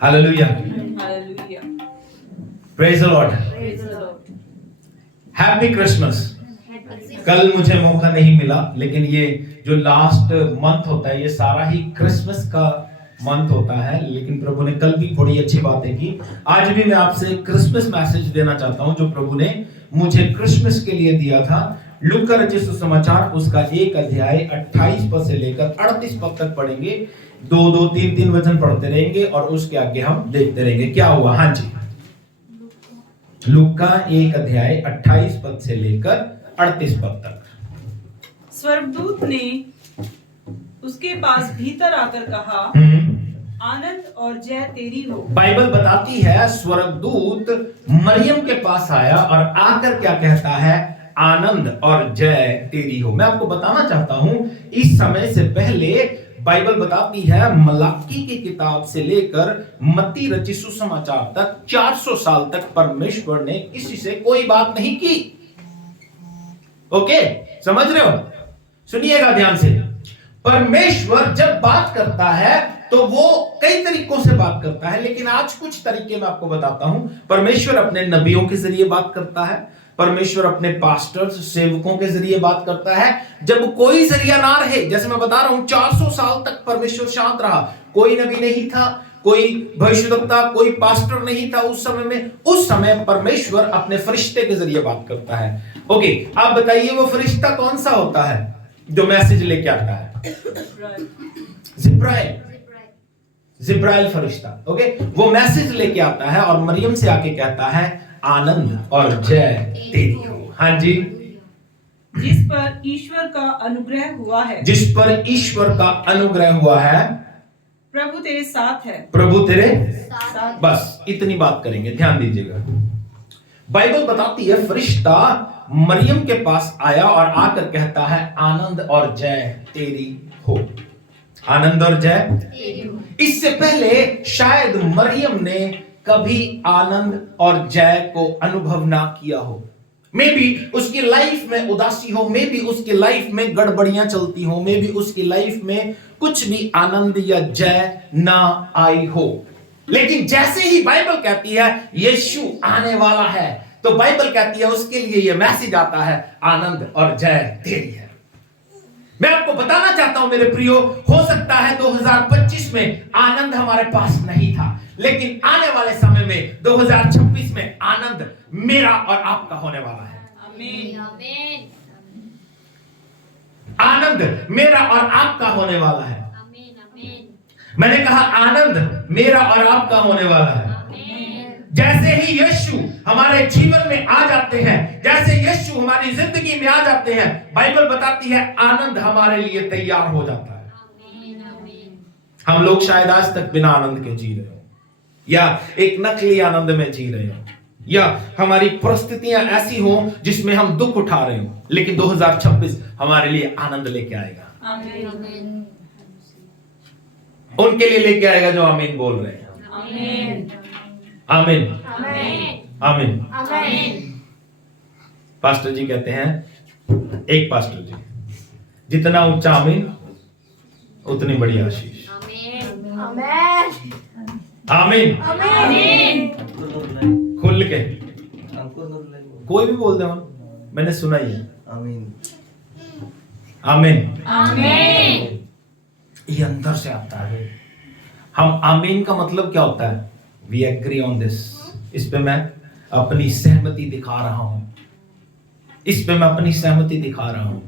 Hallelujah, Hallelujah. Praise the Lord, Praise the Lord. Happy Christmas. कल मुझे मौका नहीं मिला, लेकिन ये जो लास्ट मंथ होता है ये सारा ही क्रिसमस का मंथ होता है, लेकिन प्रभु ने कल भी बड़ी अच्छी बातें की। आज भी मैं आपसे क्रिसमस मैसेज देना चाहता हूं जो प्रभु ने मुझे क्रिसमस के लिए दिया था। लूका रचित सुसमाचार उसका 1 अध्याय 28 पद से लेकर 38 पद तक पढ़ेंगे। 2-2, 3-3 वचन पढ़ते रहेंगे और उसके आगे हम देखते रहेंगे क्या हुआ। हाँ जी, लूका 1 अध्याय 28 पद से लेकर 38 पद तक। स्वर्गदूत ने उसके पास भीतर आकर कहा, आनंद और जय तेरी हो। बाइबल बताती है स्वर्गदूत मरियम के पास आया और आकर क्या कहता है, आनंद और जय तेरी हो। मैं आपको बताना चाहता हूं, इस समय से पहले बाइबल बताती है मलाकी की किताब से लेकर मत्ती रचित सुसमाचार तक 400 साल तक परमेश्वर ने किसी से कोई बात नहीं की। ओके, समझ रहे हो? सुनिएगा ध्यान से। परमेश्वर जब बात करता है तो वो कई तरीकों से बात करता है, लेकिन आज कुछ तरीके मैं आपको बताता हूं। परमेश्वर अपने नबियों के जरिए बात करता है, परमेश्वर अपने पास्टर्स सेवकों के जरिए बात करता है। जब कोई जरिया ना रहे, जैसे मैं बता रहा हूं 400 साल तक परमेश्वर शांत रहा, कोई नबी नहीं था, कोई भविष्यवक्ता, कोई पास्टर नहीं था उस समय में। उस समय परमेश्वर अपने फरिश्ते के जरिए बात करता है। ओके, आप बताइए वो फरिश्ता कौन सा होता है जो मैसेज लेके आता है? जिब्राइल, जिब्राइल फरिश्ता। ओके, वो मैसेज लेके आता है और मरियम से आके कहता है आनंद और जय तेरी हो। हाँ जी, जिस पर ईश्वर का अनुग्रह हुआ है, जिस पर ईश्वर का अनुग्रह हुआ है, प्रभु तेरे साथ है। प्रभु तेरे साथ। बस इतनी बात करेंगे, ध्यान दीजिएगा। बाइबल बताती है फरिश्ता मरियम के पास आया और आकर कहता है आनंद और जय तेरी हो। आनंद और जय तेरी हो। इससे पहले शायद मरियम ने कभी आनंद और जय को अनुभव ना किया हो। मे बी उसकी लाइफ में उदासी हो, मे बी उसकी लाइफ में गड़बड़ियां चलती हो, मे बी उसकी लाइफ में कुछ भी आनंद या जय ना आई हो। लेकिन जैसे ही बाइबल कहती है यीशु आने वाला है, तो बाइबल कहती है उसके लिए यह मैसेज आता है आनंद और जय तेरी है। मैं आपको बताना चाहता हूं मेरे प्रियो, हो सकता है 2025 में आनंद हमारे पास नहीं था, लेकिन आने वाले समय में 2026 में आनंद मेरा और आपका होने वाला है। आमीन। आनंद मेरा और आपका होने वाला है। मैंने कहा आनंद मेरा और आपका होने वाला है। जैसे ही यीशु हमारे जीवन में आ जाते हैं, जैसे यीशु हमारी जिंदगी में आ जाते हैं, बाइबल बताती है आनंद हमारे लिए तैयार हो जाता है। हम लोग शायद आज तक बिना आनंद के जी रहे हो, या एक नकली आनंद में जी रहे हो, या हमारी परिस्थितियां ऐसी हो जिसमें हम दुख उठा रहे हो, लेकिन 2026 हमारे लिए आनंद लेके आएगा। आमीन। उनके लिए लेके आएगा जो आमीन बोल रहे हैं। आमीन। आमीन, आमीन। आमीन। आमीन। पास्टर जी कहते हैं, एक पास्टर जी, जितना ऊंचा आमीन उतनी बड़ी आशीष। आमीन, आमीन। खुल के कोई भी बोल दे, मैंने सुना ही है। आमीन। आमीन, आमीन। ये अंदर से आता है। हम आमीन का मतलब क्या होता है? We agree on this. इस पे मैं अपनी सहमति दिखा रहा हूं, इस पे मैं अपनी सहमति दिखा रहा हूं।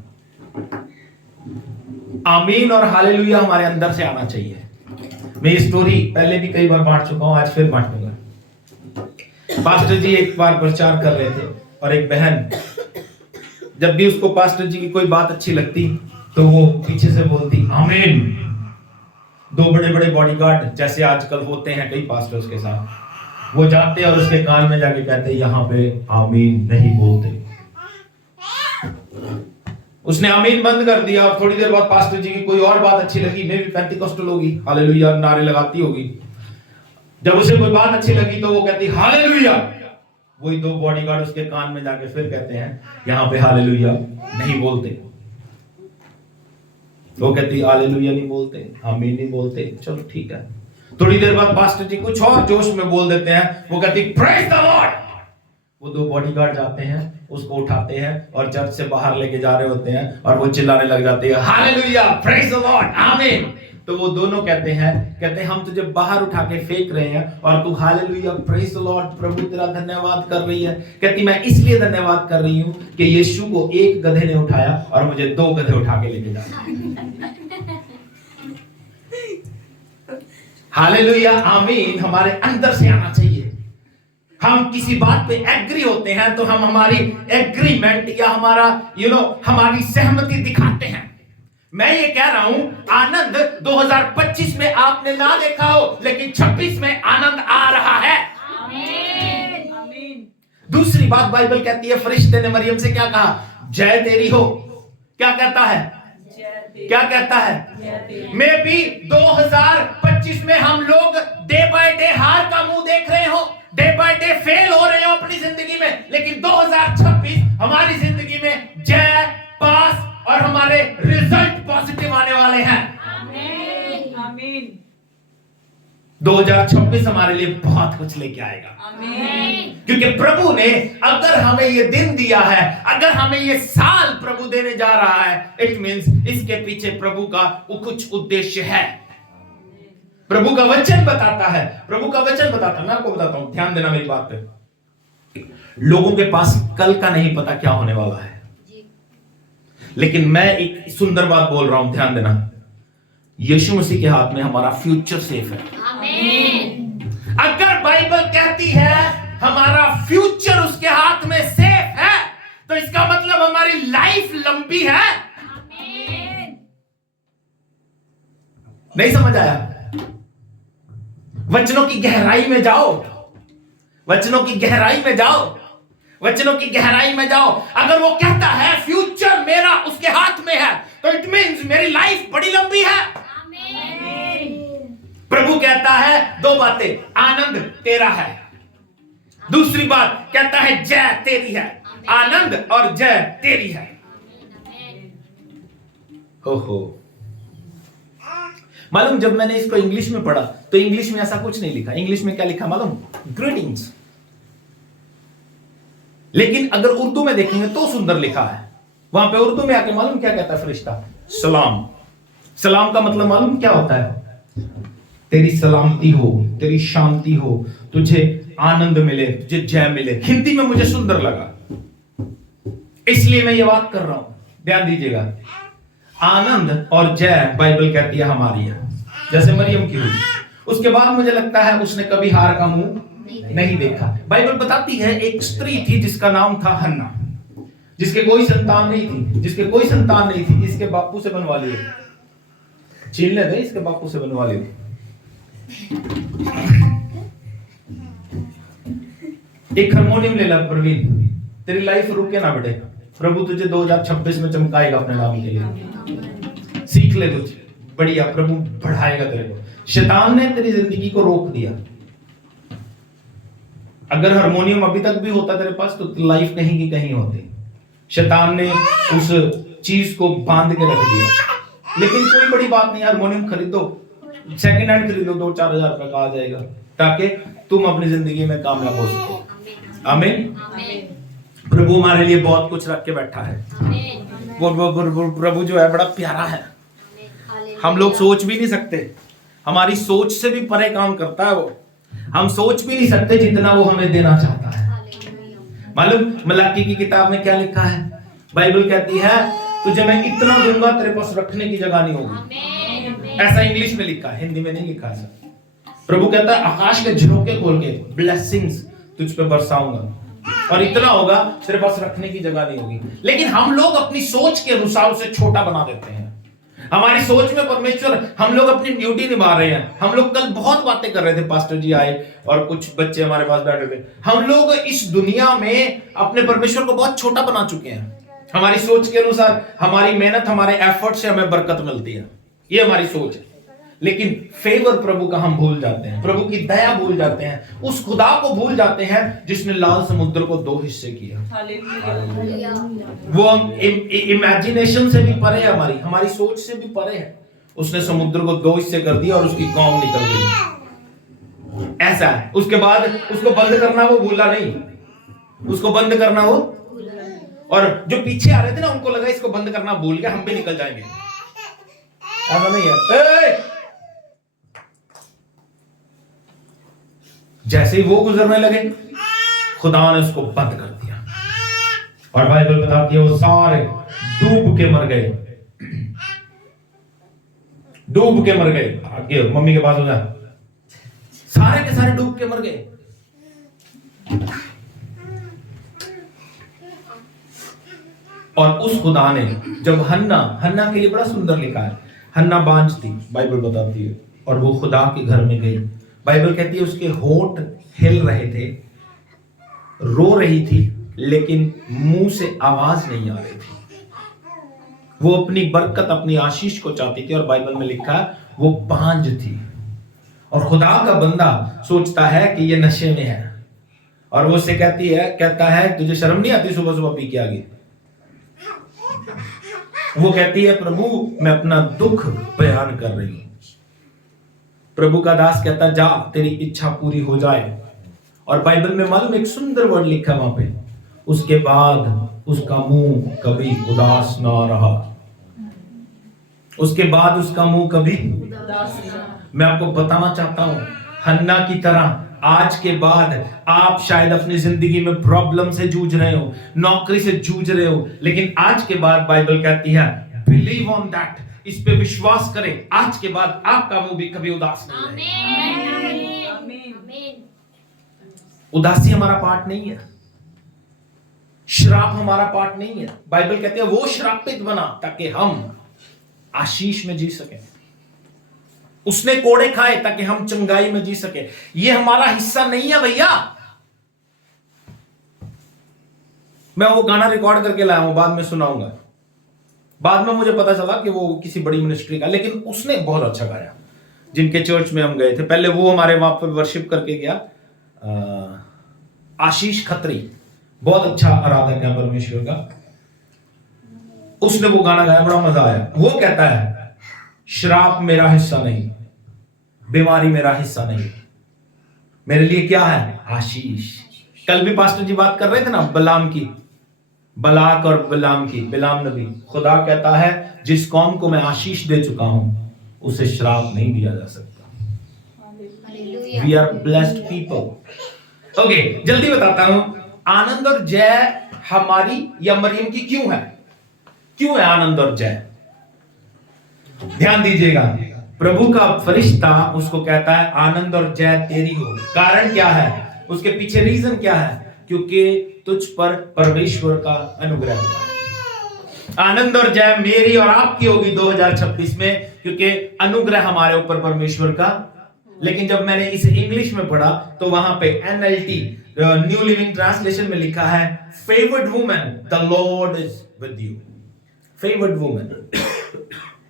आमीन और हालेलुया हमारे अंदर से आना चाहिए। मैं ये स्टोरी पहले भी कई बार बांट चुका हूं, आज फिर बांटूंगा। पास्टर जी एक बार प्रचार कर रहे थे और एक बहन, जब भी उसको पास्टर जी की कोई बात अच्छी लगती तो वो पीछे से बोलती आमीन। 2 बड़े-बड़े बॉडीगार्ड जैसे आजकल होते हैं कई पास्टर्स के साथ, वो जाते और उसके कान में जाके कहते यहां पे आमीन नहीं बोलते। उसने आमीन बंद कर दिया और थोड़ी देर बाद पास्टर जी की कोई और बात अच्छी लगी, मे भी पेंटिकॉस्टल होगी, हालेलुया नारे लगाती होगी। जब उसे कोई बात अच्छी लगी तो वो कहती हालेलुया। वही 2 बॉडीगार्ड उसके कान में जाके फिर कहते हैं यहां पे हालेलुया नहीं बोलते। वो कहती हालेलुया नहीं बोलते, आमीन नहीं बोलते, चलो ठीक है। थोड़ी देर बाद पास्टर जी कुछ और जोश में बोल देते हैं, वो कहती प्रेज द लॉर्ड। वो 2 बॉडीगार्ड जाते हैं, उसको उठाते हैं और चर्च से बाहर लेके जा रहे होते हैं और वो चिल्लाने लग जाते हैं हालेलुया, प्रेज द लॉर्ड, आमीन। तो वो दोनों कहते हैं हम तुझे बाहर उठा के फेंक रहे हैं और तू हालेलुया प्रेज द लॉर्ड, प्रभु तेरा धन्यवाद कर रही है। कहती मैं इसलिए धन्यवाद कर रही हूं कि यीशु को 1 गधे ने उठाया और मुझे 2 गधे उठा के लेके जाना। हालेलुया, आमीन। हमारे अंदर से आना चाहिए। हम किसी बात पे एग्री होते हैं तो हम हमारी एग्रीमेंट या हमारा हमारी सहमति दिखाते हैं। मैं ये कह रहा हूं आनंद 2025 में आपने ना देखा हो, लेकिन 26 में आनंद आ रहा है। आमीन, आमीन। दूसरी बात बाइबल कहती है, फरिश्ते ने मरियम से क्या कहा? जय तेरी हो। क्या कहता है? क्या कहता है? मे बी 2025 में हम लोग डे बाय डे हार का मुंह देख रहे हो, डे बाय डे फेल हो रहे हो अपनी जिंदगी में, लेकिन 2026 हमारी जिंदगी में जय, पास और हमारे रिजल्ट पॉजिटिव आने वाले हैं। आमीन, आमीन। 2026 हमारे लिए बहुत कुछ लेके आएगा। आमीन। क्योंकि प्रभु ने अगर हमें ये दिन दिया है, अगर हमें ये साल प्रभु देने जा रहा है, इट मींस इसके पीछे प्रभु का कुछ उद्देश्य है। प्रभु का वचन बताता है, प्रभु का वचन बताता है। मैं आपको बताता हूं, ध्यान देना मेरी बात पे। लोगों के पास कल का नहीं पता क्या होने वाला है, लेकिन मैं एक सुंदर बात बोल रहा हूं, ध्यान देना। यीशु मसीह के हाथ में हमारा फ्यूचर सेफ है। आमीन। अगर बाइबल कहती है हमारा फ्यूचर उसके हाथ में सेफ है, तो इसका मतलब हमारी लाइफ लंबी है। आमीन। नहीं समझ आया? वचनों की गहराई में जाओ, वचनों की गहराई में जाओ, वचनों की गहराई में जाओ। अगर वो कहता है फ्यूचर मेरा उसके हाथ में है, तो इट मींस मेरी लाइफ बड़ी लंबी है। प्रभु कहता है 2 बातें, आनंद तेरा है, दूसरी बात कहता है जय तेरी है। आनंद और जय तेरी है। हो मालूम, जब मैंने इसको इंग्लिश में पढ़ा तो इंग्लिश में ऐसा कुछ नहीं लिखा। इंग्लिश में क्या लिखा मालूम? ग्रीटिंग्स। लेकिन अगर उर्दू में देखेंगे तो सुंदर लिखा है। वहां पे उर्दू में आके मालूम क्या कहता है फरिश्ता? सलाम। सलाम का मतलब मालूम क्या होता है? तेरी सलामती हो, तेरी शांति हो, तुझे आनंद मिले, तुझे जय मिले। हिंदी में मुझे सुंदर लगा, इसलिए मैं ये बात कर रहा हूं। ध्यान दीजिएगा, आनंद और जय बाइबल कहती है हमारी है, जैसे मरियम की हुई। उसके बाद मुझे लगता है उसने कभी हार का मुंह नहीं देखा। बाइबल बताती है एक स्त्री थी जिसका नाम था हन्ना, जिसके कोई संतान नहीं थी, जिसके कोई संतान नहीं थी। इसके बापू से बनवा लियो, छीन ले, इसके बापू से बनवा लियो। एक हारमोनियम ले ला प्रवीण, तेरी लाइफ रुके ना बेटे, प्रभु तुझे 2026 में चमकाएगा अपने नाम के लिए। सीख ले कुछ बढ़िया, प्रभु बढ़ाएगा तेरे को। शैतान ने तेरी जिंदगी को रोक दिया। अगर हारमोनियम अभी तक भी होता तेरे पास तो लाइफ कहीं की कहीं होती। शैतान ने उस चीज को बांध के रख दिया। लेकिन कोई बड़ी बात नहीं, हारमोनियम खरीदो, सेकंड हैंड खरीदो, 2-4 हजार रुपए का आ जाएगा, ताकि तुम अपनी जिंदगी में कामयाब हो सको। आमीन। प्रभु हमारे लिए बहुत कुछ रख के बैठा है। वो प्रभु जो है बड़ा प्यारा है, हम लोग सोच भी नहीं सकते। हमारी सोच से भी परे काम करता है वो। हम सोच भी नहीं सकते जितना वो हमें देना चाहता है। मालूम मलाकी की किताब में क्या लिखा है? बाइबल कहती है तुझे मैं इतना दूंगा तेरे पास रखने की जगह नहीं होगी। ऐसा इंग्लिश में लिखा है, हिंदी में नहीं लिखा है। प्रभु कहता है आकाश के झरोके खोल के ब्लेसिंग्स तुझ पे बरसाऊंगा और इतना होगा तेरे पास रखने की जगह नहीं होगी। लेकिन हम लोग अपनी सोच के अनुसार उसे छोटा बना देते हैं। हमारी सोच में परमेश्वर, हम लोग अपनी ड्यूटी निभा रहे हैं। हम लोग कल बहुत बातें कर रहे थे, पास्टर जी आए और कुछ बच्चे हमारे पास बैठे थे। हम लोग इस दुनिया में अपने परमेश्वर को बहुत छोटा बना चुके हैं। हमारी सोच के अनुसार, हमारी मेहनत, हमारे एफर्ट से हमें बरकत मिलती है, ये हमारी सोच है। लेकिन फेवर प्रभु का हम भूल जाते हैं, प्रभु की दया भूल जाते हैं, उस खुदा को भूल जाते हैं जिसने लाल समुद्र को 2 हिस्से किया। वो हम इमेजिनेशन से भी परे है, हमारी सोच से भी परे है। उसने समुद्र को 2 हिस्से कर दिया और उसकी कौम निकल गई। ऐसा है। उसके बाद उसको बंद करना वो भूला नहीं, उसको बंद करना वो, और जो पीछे आ रहे थे ना उनको लगा इसको बंद करना भूल गया, हम भी निकल जाएंगे। ऐसा नहीं है। जैसे ही वो गुजरने लगे खुदा ने उसको बंद कर दिया, और बाइबल बताती है वो सारे डूब के मर गए, डूब के मर गए। आगे मम्मी के पास हो जा, सारे के सारे डूब के मर गए। और उस खुदा ने जब हन्ना के लिए बड़ा सुंदर लिखा है, हन्ना बांझ थी बाइबल बताती है, और वो खुदा के घर में गई। बाइबल कहती है उसके होंठ हिल रहे थे, रो रही थी, लेकिन मुंह से आवाज नहीं आ रही थी। वो अपनी बरकत, अपनी आशीष को चाहती थी, और बाइबल में लिखा है वो बांझ थी। और खुदा का बंदा सोचता है कि ये नशे में है, और वो उससे कहता है तुझे शर्म नहीं आती सुबह सुबह पी के आ गई? वो कहती है प्रभु मैं अपना दुख बयान कर रही हूं। प्रभु का दास कहता जा तेरी इच्छा पूरी हो जाए। और बाइबल में मालूम एक सुंदर वर्ड लिखा वहां पे, उसके बाद उसका मुंह कभी उदास ना रहा। उसके बाद उसका मुंह कभी उदास ना। मैं आपको बताना चाहता हूं, हन्ना की तरह आज के बाद आप शायद अपनी जिंदगी में प्रॉब्लम से जूझ रहे हो, नौकरी से जूझ रहे हो, लेकिन आज के बाद बाइबल कहती है बिलीव ऑन दैट, इस पे विश्वास करें, आज के बाद आपका मुंह भी कभी उदास नहीं रहेगा। उदासी हमारा पार्ट नहीं है, श्राप हमारा पार्ट नहीं है। बाइबल कहती है वो श्रापित बना ताकि हम आशीष में जी सके, उसने कोड़े खाए ताकि हम चंगाई में जी सके। ये हमारा हिस्सा नहीं है भैया। मैं वो गाना रिकॉर्ड करके लाया हूं, बाद में सुनाऊंगा। बाद में मुझे पता चला कि वो किसी बड़ी मिनिस्ट्री का, लेकिन उसने बहुत अच्छा गाया। जिनके चर्च में हम गए थे पहले, वो हमारे वहां पर वर्शिप करके गया, आशीष खत्री, बहुत अच्छा आराधक है परमेश्वर का। उसने वो गाना गाया, बड़ा मजा आया। वो कहता है श्राप मेरा हिस्सा नहीं, बीमारी मेरा हिस्सा नहीं, मेरे लिए क्या है? आशीष। कल भी पास्टर जी बात कर रहे थे ना बलाम की, बलाक और बलाम की, बिलाम नबी। खुदा कहता है जिस कौम को मैं आशीष दे चुका हूं उसे श्राप नहीं दिया जा सकता। We are blessed people. Okay, जल्दी बताता हूं, आनंद और जय हमारी या मरियम की क्यों है? क्यों है आनंद और जय? ध्यान दीजिएगा, प्रभु का फरिश्ता उसको कहता है आनंद और जय तेरी हो। कारण क्या है? उसके पीछे रीजन क्या है? क्योंकि तुझ पर परमेश्वर का अनुग्रह होगा। आनंद और जय मेरी और आपकी होगी 2026 में, क्योंकि अनुग्रह हमारे ऊपर परमेश्वर का। लेकिन जब मैंने इसे इंग्लिश में पढ़ा तो वहां पे NLT न्यू लिविंग ट्रांसलेशन में लिखा है favoured woman the lord is with you. Favoured woman.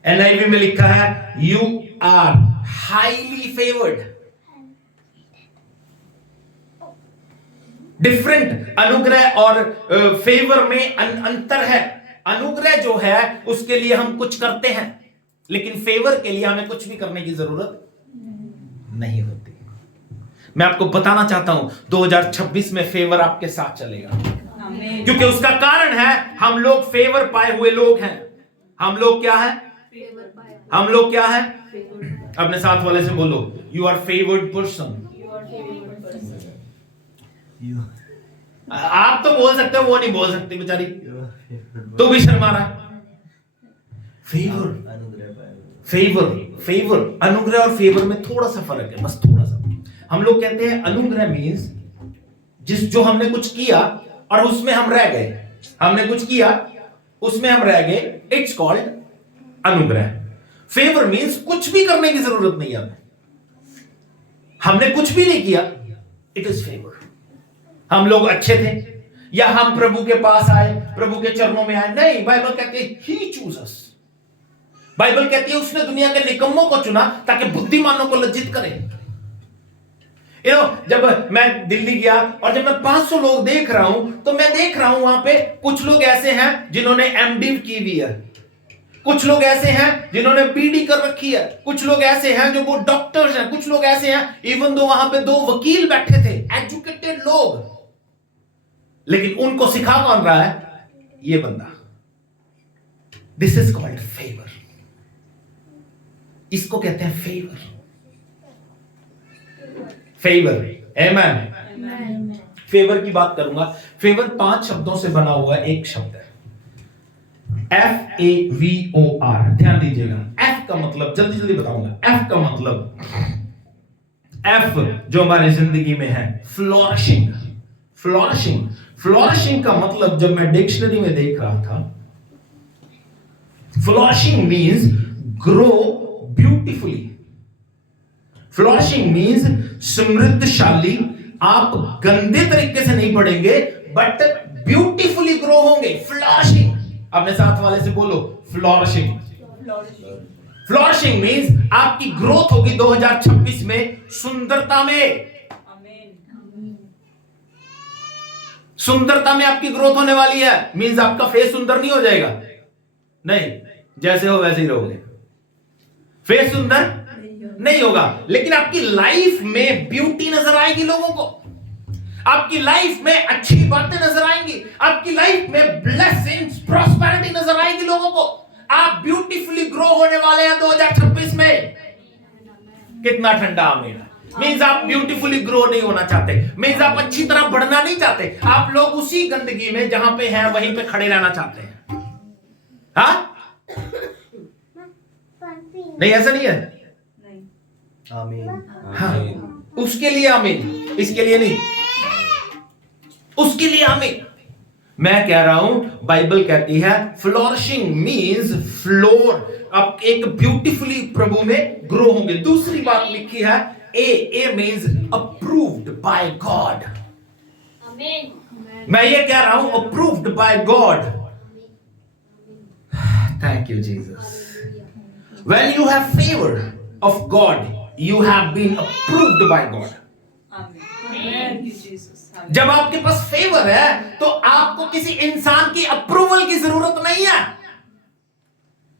NIV में लिखा है you are highly favoured. Different, अनुग्रह और फेवर में अंतर है। अनुग्रह जो है उसके लिए हम कुछ करते हैं, लेकिन फेवर के लिए हमें कुछ भी करने की जरूरत नहीं होती। मैं आपको बताना चाहता हूं 2026 में फेवर आपके साथ चलेगा, क्योंकि उसका कारण है हम लोग फेवर पाए हुए लोग हैं। हम लोग क्या है? हम लोग क्या है? अपने साथ वाले से बोलो यू आर फेवर्ड पर्सन। आप तो बोल सकते हो, वो नहीं बोल सकती बेचारी, तो भी शर्मा रहा। फेवर, फेवर, फेवर, अनुग्रह और फेवर में थोड़ा सा फर्क है, बस थोड़ा सा। हम लोग कहते हैं अनुग्रह मीन्स जो हमने कुछ किया और उसमें हम रह गए। हमने कुछ किया उसमें हम रह गए, इट्स कॉल्ड अनुग्रह। फेवर मीन्स कुछ भी करने की जरूरत नहीं है, हमने कुछ भी नहीं किया, इट इज फेवर। हम लोग अच्छे थे या हम प्रभु के पास आए, प्रभु के चरणों में आए, नहीं, बाइबल कहती है ही चूज अस। बाइबल कहती है उसने दुनिया के निकम्मों को चुना ताकि बुद्धिमानों को लज्जित करे। जब मैं दिल्ली गया और जब मैं 500 लोग देख रहा हूं, तो मैं देख रहा हूं वहां पे कुछ लोग ऐसे हैं जिन्होंने MD की हुई है, कुछ लोग ऐसे हैं जिन्होंने बीडी कर रखी है, कुछ लोग ऐसे हैं जो वो डॉक्टर्स हैं, कुछ लोग ऐसे हैं इवन दो वहां पे 2 वकील बैठे थे, एजुकेटेड लोग, लेकिन उनको सिखा कौन रहा है? ये बंदा। This is called favour. इसको कहते हैं फेवर। फेवर, आमेन। फेवर की बात करूंगा। फेवर 5 शब्दों से बना हुआ एक शब्द है, FAVOR। ध्यान दीजिएगा। F का मतलब, जल्दी जल्दी बताऊंगा। F का मतलब, F जो हमारी जिंदगी में है, फ्लोरिशिंग। फ्लोरिशिंग, फ्लोरिशिंग का मतलब जब मैं डिक्शनरी में देख रहा था, flourishing means grow beautifully. Flourishing means समृद्धशाली। आप गंदे तरीके से नहीं पढ़ेंगे बट ब्यूटीफुली ग्रो होंगे। फ्लोरिशिंग, अपने साथ वाले से बोलो फ्लोरिशिंग। फ्लोरिशिंग मींस आपकी ग्रोथ होगी 2026 में सुंदरता में। सुंदरता में आपकी ग्रोथ होने वाली है। मींस आपका फेस सुंदर नहीं हो जाएगा, नहीं, जैसे हो वैसे ही रहोगे। फेस सुंदर नहीं होगा, लेकिन आपकी लाइफ में ब्यूटी नजर आएगी लोगों को। आपकी लाइफ में अच्छी बातें नजर आएंगी। आपकी लाइफ में ब्लेसिंग्स, प्रॉस्पेरिटी नजर आएगी लोगों को। आप ब्यूटीफुली ग्रो होने वाले हैं 2026 में। कितना ठंडा आमीन है। मींस आप ब्यूटीफुली ग्रो नहीं होना चाहते, मींस आप अच्छी तरह बढ़ना नहीं चाहते। आप लोग उसी गंदगी में जहां पे हैं वहीं पे खड़े रहना चाहते हैं। हाँ, नहीं, ऐसा नहीं है। आमीन। हाँ, उसके लिए आमीन, इसके लिए नहीं, उसके लिए आमीन। मैं कह रहा हूं, बाइबल कहती है फ्लोरिशिंग मींस फ्लोर। आप एक ब्यूटीफुली प्रभु में ग्रो होंगे। दूसरी बात लिखी है ए मींस अप्रूव्ड बाय गॉड। मैं ये कह रहा हूं approved by God. Thank you Jesus. When you have favor of God, you have been approved by God. जब आपके पास फेवर है तो आपको किसी इंसान की अप्रूवल की जरूरत नहीं है।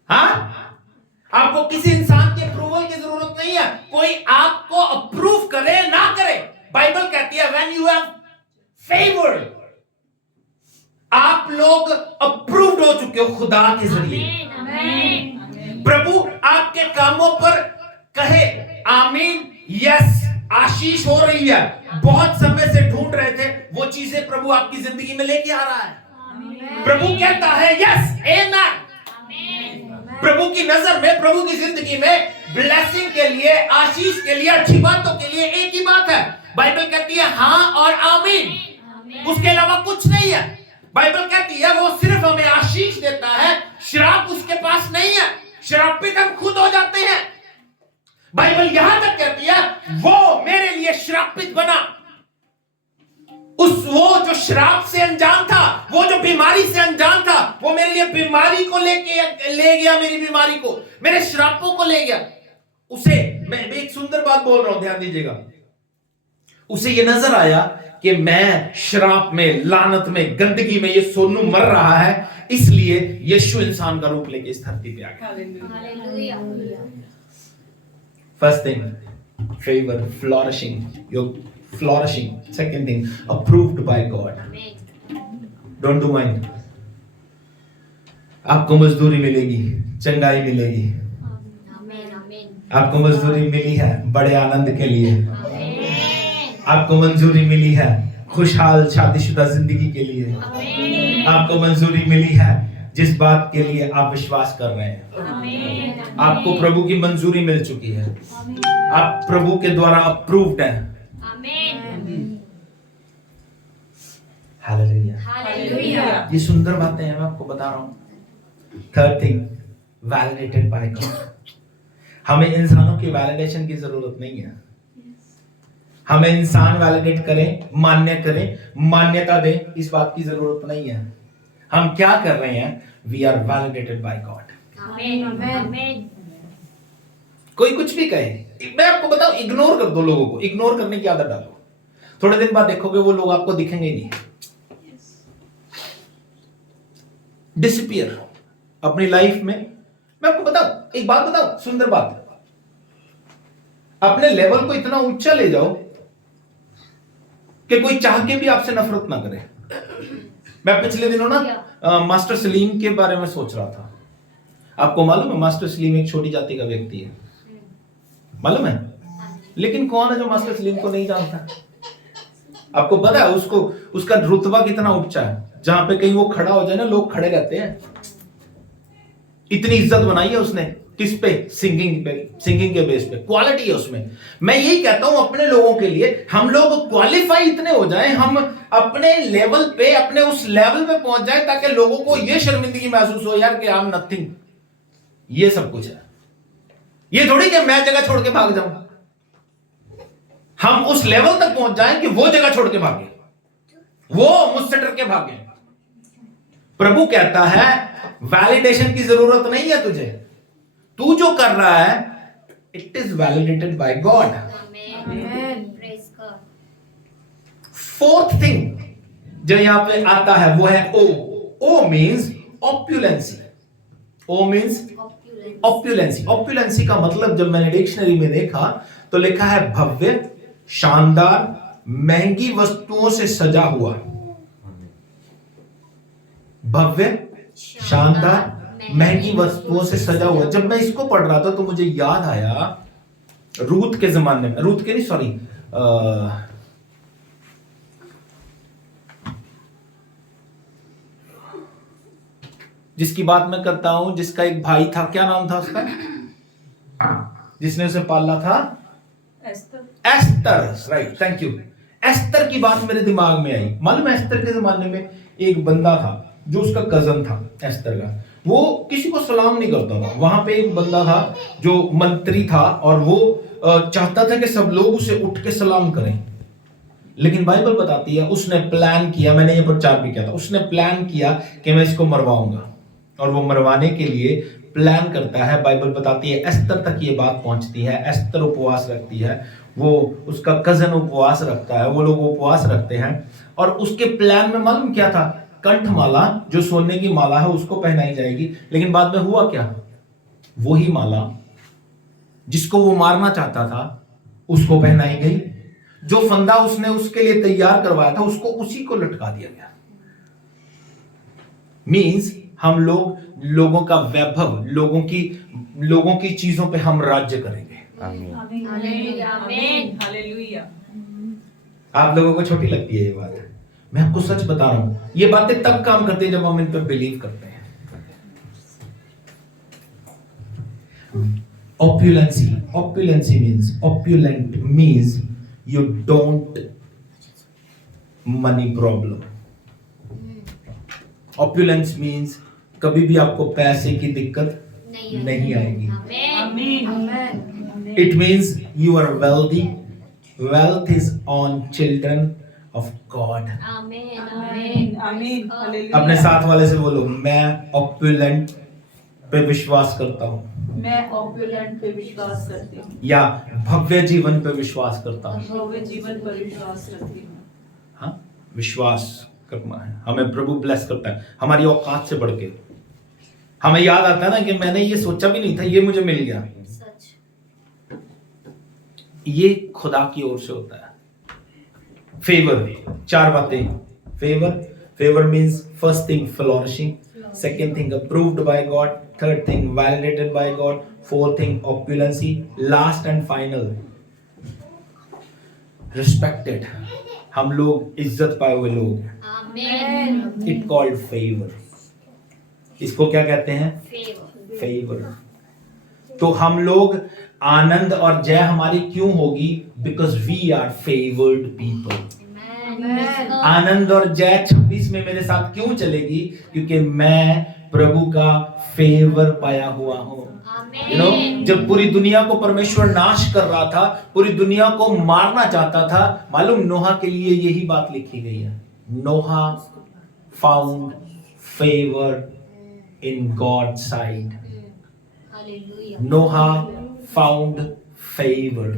हाँ, आपको किसी इंसान की अप्रूवल की जरूरत नहीं है। कोई आपको अप्रूव करे ना करे, बाइबल कहती है when you have favor, आप लोग अप्रूव्ड हो चुके हो खुदा के जरिए। प्रभु आपके कामों पर कहे आमीन, यस, आशीष हो रही है। बहुत समय से ढूंढ रहे थे वो चीजें प्रभु आपकी जिंदगी में लेके आ रहा है। प्रभु कहता है यस, आमीन। प्रभु की नजर में, प्रभु की जिंदगी में ब्लेसिंग के लिए, आशीष के लिए, अच्छी बातों के लिए एक ही बात है। बाइबल कहती है हाँ और आमीन, उसके अलावा कुछ नहीं है। बाइबल कहती है वो सिर्फ हमें आशीष देता है, श्राप उसके पास नहीं है। श्रापित हम खुद हो जाते हैं। बाइबल यहां तक कहती है वो मेरे लिए श्रापित बना। वो जो श्राप से अनजान था, वो जो बीमारी से अनजान था, वो मेरे लिए बीमारी को ले गया, मेरी बीमारी को, मेरे श्रापों को ले गया। उसे, मैं एक सुंदर बात बोल रहा हूं, ध्यान दीजिएगा। उसे ये नजर आया कि मैं श्राप में, लानत में, गंदगी में, ये सोनू मर रहा है, इसलिए यीशु इंसान का रूप लेके इस धरती पे आ गया। First thing, favour, flourishing, your flourishing. Second thing, approved by God. Don't do mind. आपको मजदूरी मिलेगी, चंगाई मिलेगी। आपको मजदूरी मिली है बड़े आनंद के लिए। आपको मंजूरी मिली है खुशहाल शादीशुदा जिंदगी के लिए। आपको मंजूरी मिली है जिस बात के लिए आप विश्वास कर रहे हैं। आपको प्रभु की मंजूरी मिल चुकी है। आप प्रभु के द्वारा अप्रूव्ड हैं। हालेलुया। ये सुंदर बातें हैं, मैं आपको बता रहा हूं। Third thing, validated by God. हमें इंसानों की वैलिडेशन की जरूरत नहीं है। हमें इंसान वैलिडेट करें, मान्य करें, मान्यता दें, इस बात की जरूरत नहीं है। हम क्या कर रहे हैं? We are validated by God. कोई कुछ भी कहे, मैं आपको बताऊं, इग्नोर कर दो लोगों को। इग्नोर करने की आदत डालो। थोड़े दिन बाद देखोगे वो लोग आपको दिखेंगे ही नहीं। डिसअपीयर। अपनी लाइफ में मैं आपको बताऊं, एक बात बताऊं, सुंदर बात, अपने लेवल को इतना ऊंचा ले जाओ कि कोई चाह के भी आपसे नफरत ना करे। मैं पिछले दिनों ना मास्टर सलीम के बारे में सोच रहा था। आपको मालूम है मास्टर सलीम एक छोटी जाति का व्यक्ति है, मालूम है? लेकिन कौन है जो मास्टर सलीम को नहीं जानता? आपको पता है उसको, उसका रुतबा कितना ऊंचा है, जहां पे कहीं वो खड़ा हो जाए ना लोग खड़े रहते हैं। इतनी इज्जत बनाई है उसने, किस पे? सिंगिंग पे, सिंगिंग के बेस पे, क्वालिटी है उसमें। मैं यही कहता हूं अपने लोगों के लिए, हम लोग क्वालिफाई इतने हो जाएं, हम अपने लेवल पे, अपने उस लेवल पे पहुंच जाए ताकि लोगों को यह शर्मिंदगी महसूस हो यार कि आई एम नथिंग, ये सब कुछ है। ये थोड़ी कि मैं जगह छोड़ के भाग जाऊं। हम उस लेवल तक पहुंच जाएं कि वो जगह छोड़ के भागे, वो मुझसे डर के भागे। प्रभु कहता है वैलिडेशन की जरूरत नहीं है तुझे, तू जो कर रहा है it is validated by God. Fourth thing जो यहां पे आता है वो है ओ। ओ मींस ऑप्युलेंसी। ओ मींस ऑप्युलेंसी। ऑप्युलेंसी का मतलब जब मैंने डिक्शनरी में देखा तो लिखा है भव्य, शानदार, महंगी वस्तुओं से सजा हुआ। भव्य, शानदार, महंगी वस्तुओं से सजा हुआ। जब मैं इसको पढ़ रहा था तो मुझे याद आया रूत के जमाने में, रूत के नहीं सॉरी, जिसकी बात मैं करता हूं, जिसका एक भाई था, क्या नाम था उसका, जिसने उसे पाला था? Esther, right, thank you. Esther की बात मेरे दिमाग में आई। मालूम है एस्तर के जमाने में एक बंदा था जो उसका कजन था एस्तर का, वो किसी को सलाम नहीं करता था। वहां पे एक बंदा था जो मंत्री था और वो चाहता था कि सब लोग उसे उठ के सलाम करें, लेकिन बाइबल बताती है उसने प्लान किया, मैंने ये प्रचार भी किया था, उसने प्लान किया कि मैं इसको मरवाऊंगा, और वो मरवाने के लिए प्लान करता है। बाइबल बताती है एस्तर तक ये बात पहुंचती है, एस्तर उपवास रखती है, वो उसका कजन उपवास रखता है, वो लोग उपवास रखते हैं, और उसके प्लान में मालूम क्या था? कंठमाला, जो सोने की माला है उसको पहनाई जाएगी। लेकिन बाद में हुआ क्या? वही माला जिसको वो मारना चाहता था उसको पहनाई गई, जो फंदा उसने उसके लिए तैयार करवाया था उसको उसी को लटका दिया गया। मींस हम लोगों का वैभव, लोगों की चीजों पे हम राज्य करेंगे। आमीन, हालेलुया। आप लोगों को छोटी लगती है ये बात, मैं आपको सच बता रहा हूं, ये बातें तब काम करती है जब हम इन पर बिलीव करते हैं। Opulency means, opulent means you don't money problem. Opulence means कभी भी आपको पैसे की दिक्कत नहीं आएगी। It means you are wealthy. Wealth is on children of God. आमीन, हालेलुया। अपने साथ वाले से बोलो, मैं opulent पे विश्वास करता हूँ, मैं ऑपुलेंट पे विश्वास करती हूँ, या भव्य जीवन पे विश्वास करता हूँ। भव्य जीवन पर विश्वास करती हूँ। हाँ, विश्वास करना है, हमें प्रभु ब्लेस करता है हमारी औकात से बढ़ के। हमें याद आता है ना कि मैंने ये सोचा भी नहीं था, ये मुझे मिल गया। ये खुदा की ओर से होता है। फेवर, 4 बातें। Favour means first thing flourishing, second thing approved by God, third thing validated by God, fourth thing opulency, last and final respected. हम लोग इज्जत पाए हुए लोग हैं। आमीन। It called favour. इसको क्या कहते हैं? फेवर। तो हम लोग, आनंद और जय हमारी क्यों होगी? Because we are favoured people. आनंद और जय 26 में मेरे साथ क्यों चलेगी? क्योंकि मैं प्रभु का फेवर पाया हुआ हूं। जब पूरी दुनिया को परमेश्वर नाश कर रहा था, पूरी दुनिया को मारना चाहता था, मालूम नोहा के लिए यही बात लिखी गई है। Noah found favour in God side. Noah found favor.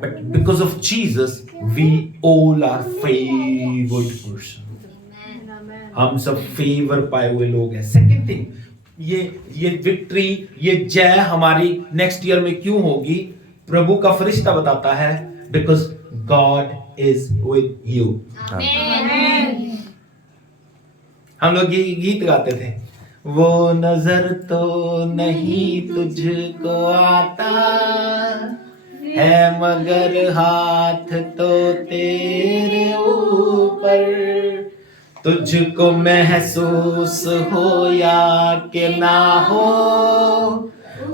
But because of Jesus, we all are favored person. हम सब फेवर पाए हुए लोग हैं। सेकंड थिंग, ये विक्ट्री, ये जय हमारी नेक्स्ट ईयर में क्यों होगी? प्रभु का फरिश्ता बताता है, because God is with you. हम लोग ये गीत गाते थे, वो नजर तो नहीं तुझको आता है, मगर हाथ तो तेरे ऊपर, तुझको महसूस हो या कि ना हो,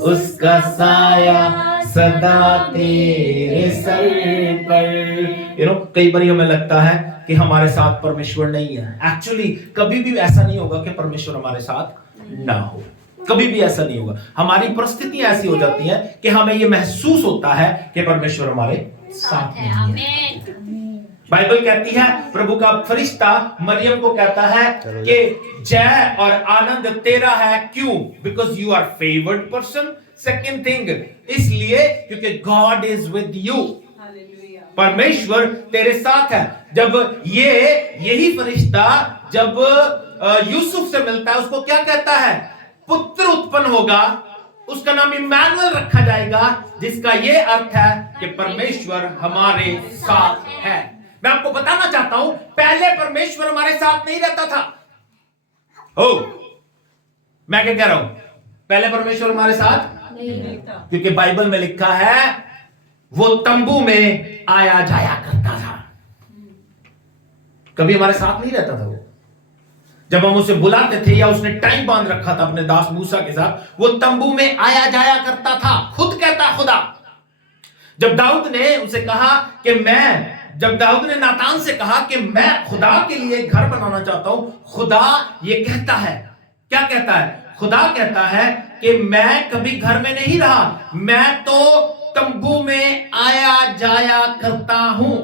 उसका साया सदा तेरे सर पर। कई बार हमें लगता है कि हमारे साथ परमेश्वर नहीं है। एक्चुअली कभी भी ऐसा नहीं होगा कि परमेश्वर हमारे साथ ना हो, कभी भी ऐसा नहीं होगा। हमारी परिस्थितियां ऐसी हो जाती हैं कि हमें यह महसूस होता है कि परमेश्वर हमारे साथ नहीं है। बाइबल कहती है, प्रभु का फरिश्ता मरियम को कहता है कि जय और आनंद तेरा है। क्यों? Because you are favoured person. Second thing, इसलिए क्योंकि गॉड इज विद यू। परमेश्वर तेरे साथ है। जब यही फरिश्ता जब यूसुफ से मिलता है, उसको क्या कहता है? पुत्र उत्पन्न होगा, उसका नाम इम्मानुएल रखा जाएगा, जिसका यह अर्थ है कि परमेश्वर हमारे साथ है। मैं आपको बताना चाहता हूं, पहले परमेश्वर हमारे साथ नहीं रहता था। मैं क्या कह रहा हूं? पहले परमेश्वर हमारे साथ नहीं था, क्योंकि बाइबल में लिखा है वो तंबू में आया जाया करता था। कभी हमारे साथ नहीं रहता था वो। जब हम उसे बुलाते थे या उसने टाइम बांध रखा था अपने दास मूसा के साथ, वो तंबू में आया जाया करता था। खुद कहता खुदा। जब दाऊद ने उसे कहा कि जब दाऊद ने नातान से कहा कि मैं खुदा के लिए घर बनाना चाहता हूं, खुदा ये कहता है, क्या कहता है? खुदा कहता है कि मैं कभी घर में नहीं रहा, मैं तो तंबू में आया जाया करता हूं।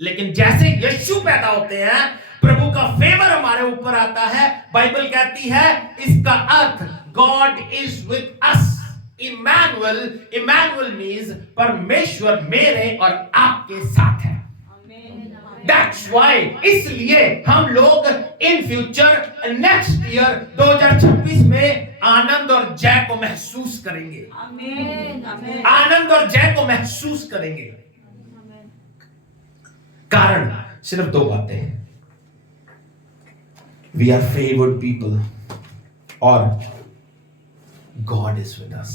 लेकिन जैसे यीशु पैदा होते हैं, प्रभु का फेवर हमारे ऊपर आता है। बाइबल कहती है इसका अर्थ God is with us. Emmanuel means परमेश्वर मेरे और आपके साथ है। That's why, इसलिए हम लोग इन फ्यूचर नेक्स्ट ईयर 2026 में आनंद और जय को महसूस करेंगे। आनंद और जय को महसूस करेंगे। कारण सिर्फ दो बातें हैं। We are favored people और God is with us।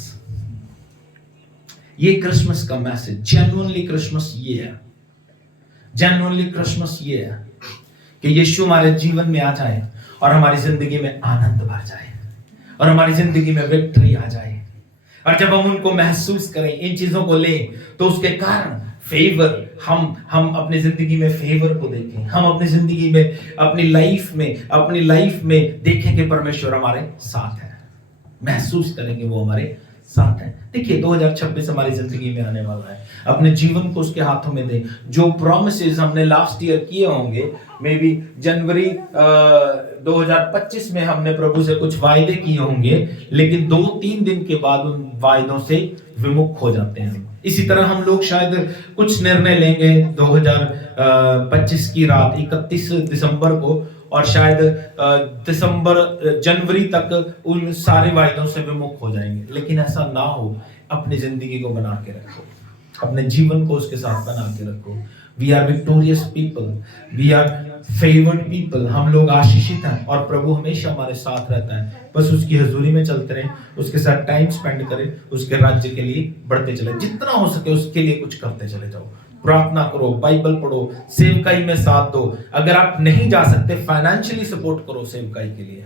ये क्रिसमस का मैसेज, जेन्युइनली क्रिसमस ये है। जेन्युइनली क्रिसमस ये है कि यीशु हमारे जीवन में आ जाए और हमारी जिंदगी में आनंद भर जाए और हमारी जिंदगी में विक्ट्री आ जाए। और जब हम उनको महसूस करें, इन चीजों को लें, तो उसके कारण फेवर, हम अपनी जिंदगी में फेवर को देखें। हम अपनी जिंदगी में, अपनी लाइफ में देखें कि परमेश्वर हमारे साथ है। महसूस करेंगे वो हमारे साथ है। देखिए 2026 हमारी जिंदगी में आने वाला है। अपने जीवन को उसके हाथों में दें। जो प्रॉमिसेस हमने लास्ट ईयर किए होंगे, मे बी जनवरी 2025 में हमने प्रभु से कुछ वायदे किए होंगे, लेकिन 2-3 दिन के बाद उन वायदों से विमुख हो जाते हैं। इसी तरह हम लोग शायद कुछ निर्णय लेंगे 2025 की रात 31 दिसंबर को, और शायद जनवरी तक उन सारे वायदों से विमुख हो जाएंगे। लेकिन ऐसा ना हो। अपनी जिंदगी को बना के रखो, अपने जीवन को उसके साथ बना के रखो। We are victorious people, we are favoured people. हम लोग आशीषित हैं और प्रभु हमेशा हमारे साथ रहता है। बस उसकी हजूरी में चलते रहें, उसके साथ टाइम स्पेंड करें, उसके राज्य के लिए बढ़ते चले। जितना हो सके उसके लिए कुछ करते चले जाओ। प्रार्थना करो, बाइबल पढ़ो, सेवकाई में साथ दो। अगर आप नहीं जा सकते, फाइनेंशियली सपोर्ट करो सेवकाई के लिए।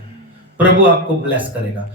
प्रभु आपको ब्लेस करेगा।